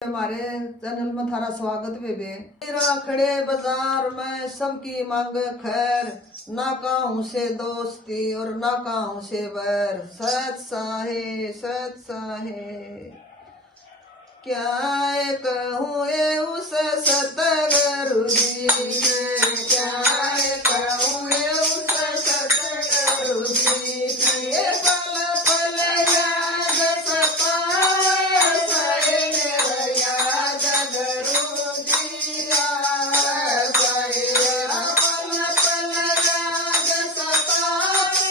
हमारे चैनल में थारा स्वागत बेबे। खड़े बाजार में सबकी मांग खैर, ना काहू से दोस्ती और ना काहू से बैर। सच साहे क्या कहूँ ये उस सतगुरु जी ने, क्या कहूँ ये उस सतगुरु जी ने। ये पल पल याद सताए सहे मेरा याद गुरु जी आए पल पल याद सताए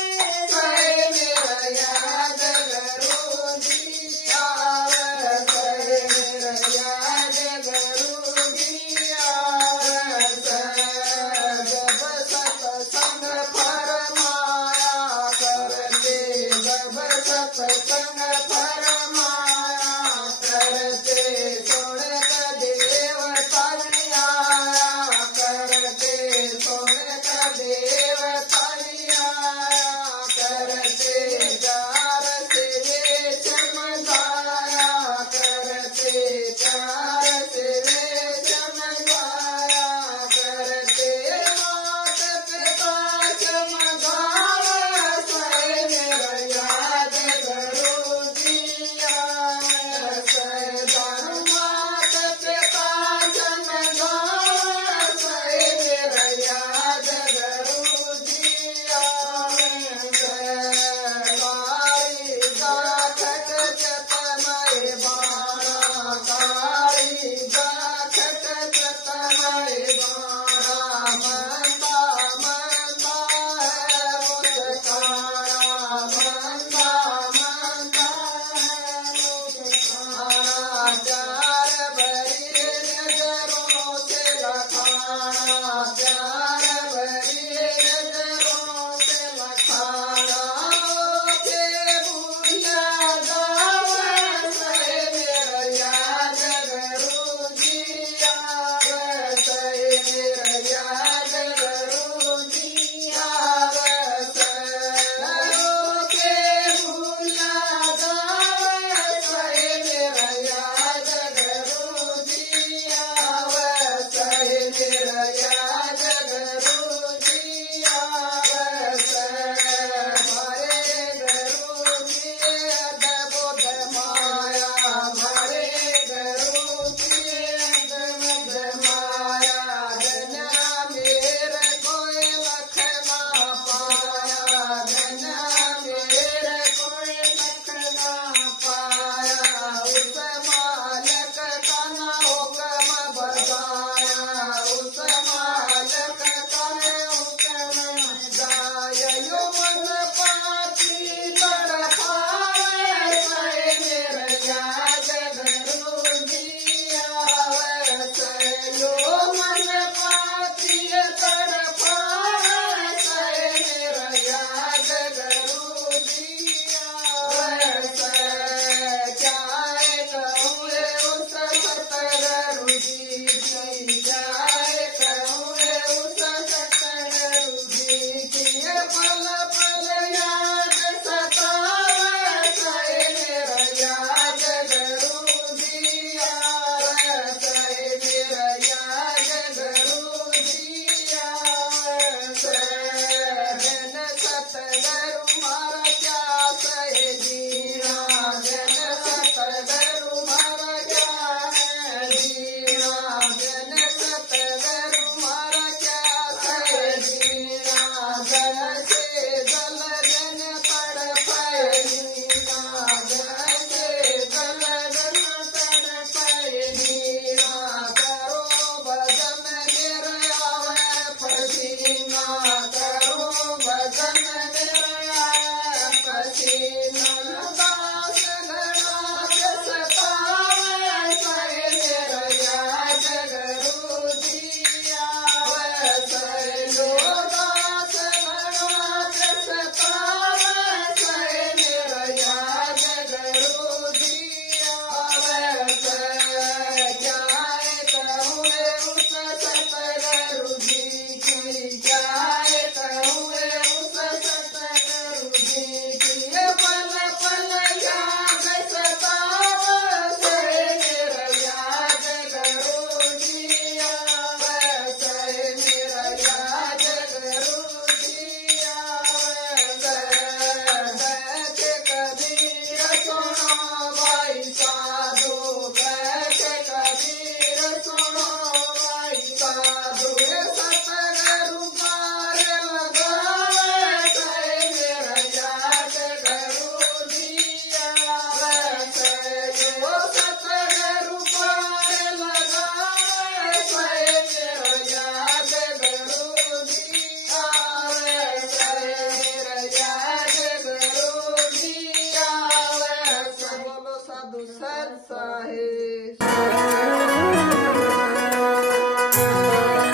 सहे मेरा याद गुरु जी आए मेरा याद गुरु जी आए। जब सत्संग फरमाया करते, जब सत्संग फरमाया करते, सुन कर देवता आया करते, सुन कर देवता आया करते। जार से वे चमकाया करते, जार से वे चमकाया करते। मात पिता चमकाया सहे मेरा याद गुरु जी आए। सहे मात पिता चमकाया सहे मेरा याद गुरु जी आए। काली गाठक चतमय बाणा, काली गाठक चतमय बाणा। मंदा मंदा है मुस्काना, मंदा मंदा है मुस्काना। चार बड़ी नजरों से लखाना,